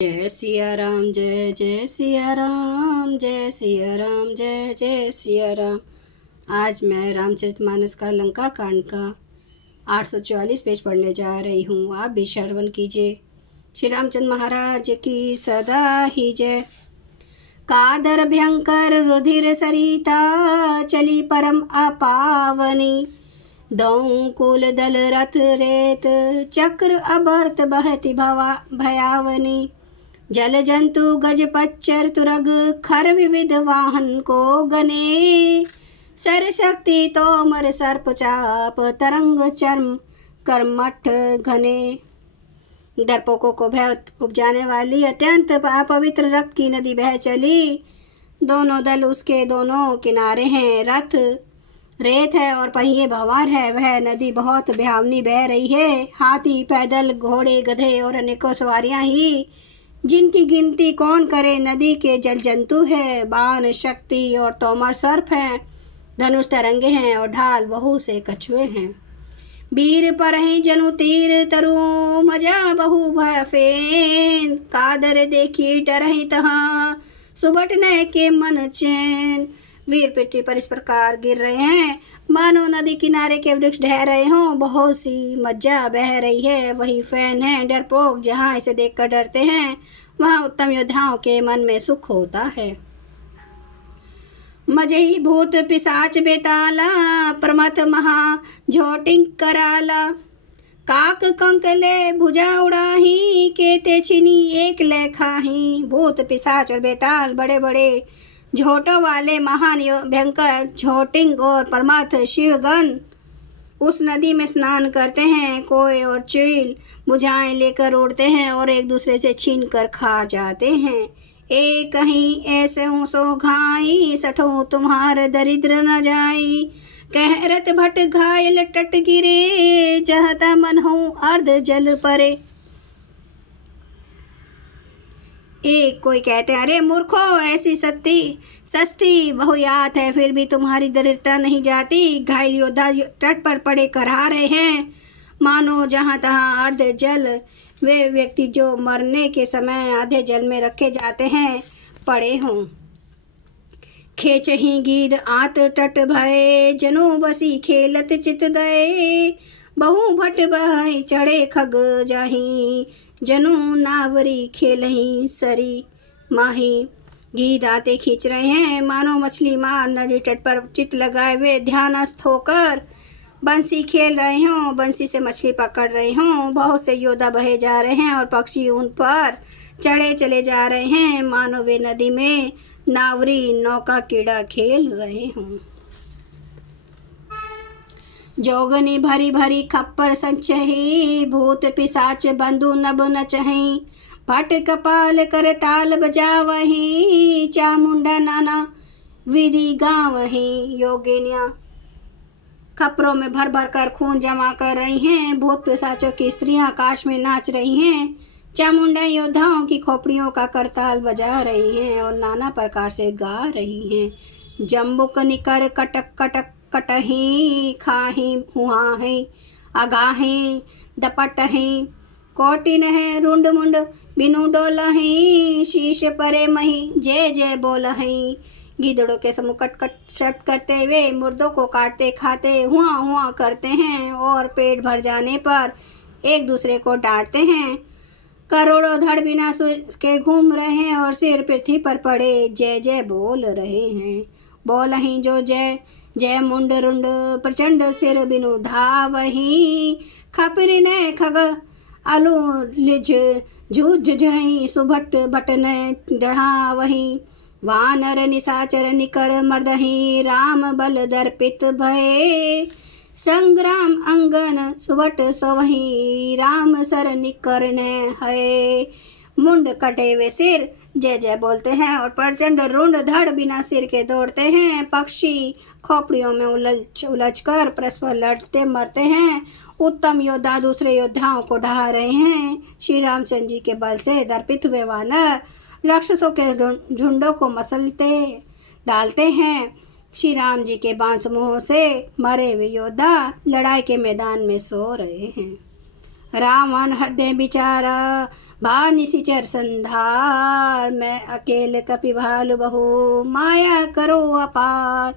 जय सिया राम, जय जय सिया राम, जय सिया राम, जय जय सिया राम। आज मैं रामचरितमानस का लंका कांड का 844 पेज पढ़ने जा रही हूँ। आप भी श्रवण कीजिए। श्री रामचंद्र महाराज की सदा ही जय। कादर भयंकर रुधिर सरिता चली परम अपावनी। दौं कुल दल रथ रेत चक्र अभर्त बहति भयावनी। जल जंतु गज पच्चर तुरग खर विविध वाहन को गने। सर शक्ति तोमर सर्प चाप तरंग चर्म कर्मठ घने। डरपोकों को भय उपजाने वाली अत्यंत अपवित्र रक्त की नदी बह चली। दोनों दल उसके दोनों किनारे हैं। रथ रेत है और पहिए भंवर है। वह नदी बहुत भयावनी बह रही है। हाथी पैदल घोड़े गधे और अनेकों सवारियां ही, जिनकी गिनती कौन करे। नदी के जल जंतु है, बाण शक्ति और तोमर सर्प हैं, धनुष तरंगे हैं और ढाल बहु से कछुए हैं। वीर परहि जनु तीर तरु मजा बहु भय फेन। कादर देखी डरहि तहाँ सुबटने के मन चैन। वीर पृथ्वी पर इस प्रकार गिर रहे हैं मानो नदी किनारे के वृक्ष ढह रहे हों। बहुत सी मज्जा बह रही है, वही फैन है। डरपोक जहाँ इसे देखकर डरते हैं, वहाँ उत्तम योद्धाओं के मन में सुख होता है। मजही भूत पिशाच बेताला प्रमथ महा झोटिंग कराला। काक कंकले भुजा उड़ाही केते छिनी एक ले खाही। भूत पिशाच और बेताल बड़े बड़े झोटों वाले महान भयंकर झोटिंग और परमार्थ शिवगण उस नदी में स्नान करते हैं। कोय और चील भुजाएं लेकर उड़ते हैं और एक दूसरे से छीन कर खा जाते हैं। एक कहीं ऐसे हूँ सो घाई सठो तुम्हार दरिद्र न जाई। कहरत भट घायल टट गिरे चाहता मन हूँ अर्ध जल परे। एक कोई कहते हैं, अरे मूर्खो ऐसी सस्ती बहुयात है, फिर भी तुम्हारी दरिद्रता नहीं जाती। घायल योद्धा तट पर पड़े करहा रहे हैं मानो जहाँ तहाँ अर्ध जल। वे व्यक्ति जो मरने के समय आधे जल में रखे जाते हैं पड़े हों। खेच ही गीद आत टट भय जनो बसी खेलत चित दये। बहु भट बह चढ़े खग जाही जनु नावरी खेलही सरी माही। गीत आते खींच रहे हैं मानो मछली मार नदी तट पर चित लगाए वे ध्यानस्थ होकर बंसी खेल रहे हों, बंसी से मछली पकड़ रहे हों। बहुत से योद्धा बहे जा रहे हैं और पक्षी उन पर चढ़े चले जा रहे हैं मानो वे नदी में नावरी नौका कीड़ा खेल रहे हों। जोगनी भरी भरी खप्पर संचही भूत पिशाच बंधु नब नचही। भट कपाल कर ताल बजावही चामुंडा नाना विधि गावही। योगिनियाँ खपरों में भर भर कर खून जमा कर रही हैं। भूत पिशाचों की स्त्रियां आकाश में नाच रही हैं। चामुंडा योद्धाओं की खोपड़ियों का करताल बजा रही हैं और नाना प्रकार से गा रही हैं। जम्बुक निकर कटक कटक कटही खाही हुआही अगाही दपटही। कोटिन है रुंड मुंड बिनु डोलही शीश परे मही जय जय बोलही। गीदड़ों के समूह कट कट शब्द करते हुए मुर्दों को काटते खाते हुआ हुआ करते हैं और पेट भर जाने पर एक दूसरे को डांटते हैं। करोड़ों धड़ बिना सिर के घूम रहे हैं और सिर पृथ्वी पर पड़े जय जय बोल रहे हैं। बोलही जो जय जय मुंड रुंड प्रचंड सिर बिनु धावही। खपरी ने खग अलू लिज झूझ जही सुभट बटन डढ़ावही। वानर निशाचर निकर मर्दही राम बल दर्पित भय। संग्राम अंगन सुबट सोवही राम सर निकर ने है। मुंड कटे हुए सिर जय जय बोलते हैं और प्रचंड रुंड धड़ बिना सिर के दौड़ते हैं। पक्षी खोपड़ियों में उलझ कर परस्पर लड़ते मरते हैं। उत्तम योद्धा दूसरे योद्धाओं को ढहा रहे हैं। श्री रामचंद्र जी के बल से दर्पित हुए वानर राक्षसों के झुंडों को मसलते डालते हैं। श्री राम जी के बाण समूहों से मरे हुए योद्धा लड़ाई के मैदान में सो रहे हैं। रावण हृदय बिचारा निशिचर संधार, मैं अकेले कपि भालु बहु माया करो अपार।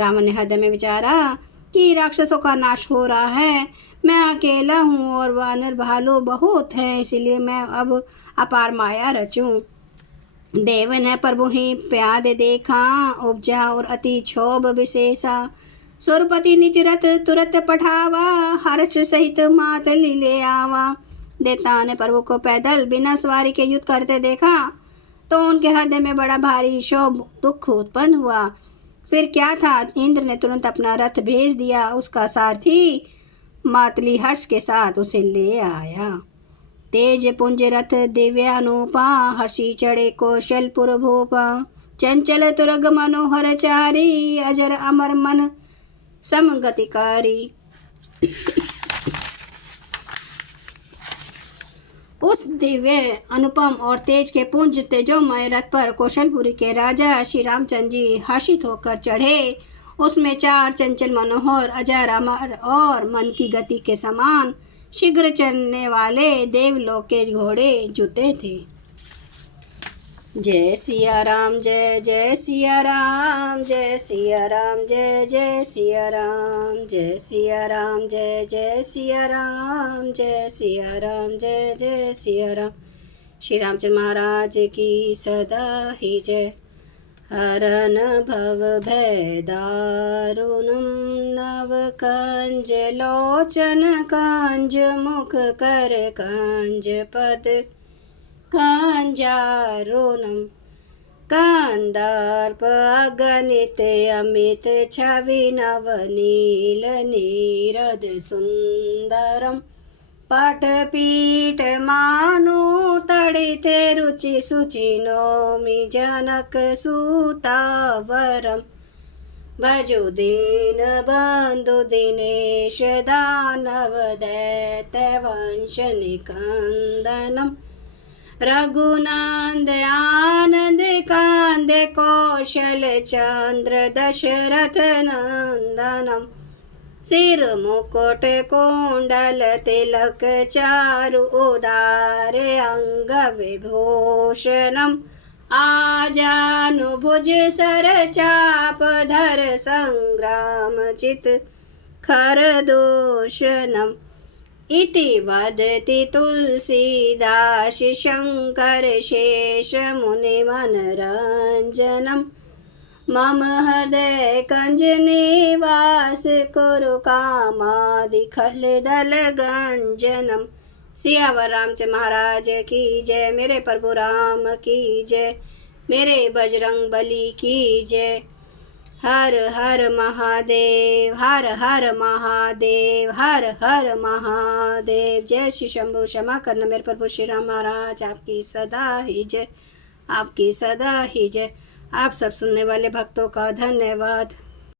रावण ने हृदय में विचारा कि राक्षसों का नाश हो रहा है, मैं अकेला हूँ और वानर भालू बहुत हैं, इसलिए मैं अब अपार माया रचूं। देव ने प्रभु ही प्याद देखा, उपजा और अति क्षोभ विशेषा। सुरपति निज रथ तुरत पठावा, हर्ष सहित मात ले आवा। देवता ने प्रभु को पैदल बिना सवारी के युद्ध करते देखा तो उनके हृदय में बड़ा भारी क्षोभ दुख उत्पन्न हुआ। फिर क्या था, इंद्र ने तुरंत अपना रथ भेज दिया, उसका सारथी मातली हर्ष के साथ उसे ले आया। तेज पुंज रथ दिव्यानुपा, हर्षी चढ़े कौशलपुर भूपा। चंचल तुरग मनोहर चारी, अजर अमर मन समगतिकारी। उस दिव्य अनुपम और तेज के पुंज तेजोमय रथ पर कौशलपुरी के राजा श्री रामचंद्र जी हर्षित होकर चढ़े। उसमें 4 चंचल मनोहर अजर अमर और मन की गति के समान शीघ्र चलने वाले देवलोक के घोड़े जुते थे। जय सिया राम, जय जय सिया राम, जय सिया राम, जय जय सिया राम, जय सिया राम, जय जय सिया राम, जय सिया राम, जय जय सिया राम। श्री रामचंद्र महाराज की सदा ही जय। हरन भव भय दारुणम, नव कंज लोचन कंज मुख कर कंज पद कंजारुणम। कंदर्प अगणित अमित छवि नवनील नीरद सुंदरम। पटपीठ मानु तड़िते रुचि सुचि नौमि जनक सुतावरम। भजो दीन बंधु दिनेश दानव दैत्य वंश निकंदनम। रघुनंद आनंद कांद कौशल चंद्र दशरथ नंदनम। सिर मुकुट कुंडल तिलक चारु उदार अंग विभूषणम। आजानुभुज सर चाप धर संग्राम चित खरदूषणम। इति वदति तुलसीदास शंकर शेष मुनि मनरंजनम। मम हृदय कंज निवास कुरु कामादि खल दल गंजनम। सियावर रामचंद्र महाराज की जय, मेरे प्रभु राम की जय, मेरे बजरंग बली की जय। हर हर महादेव, हर हर महादेव, हर हर महादेव। जय श्री शंभु। क्षमा करना मेरे प्रभु श्री राम महाराज, आपकी सदा ही जय, आपकी सदा ही जय। आप सब सुनने वाले भक्तों का धन्यवाद।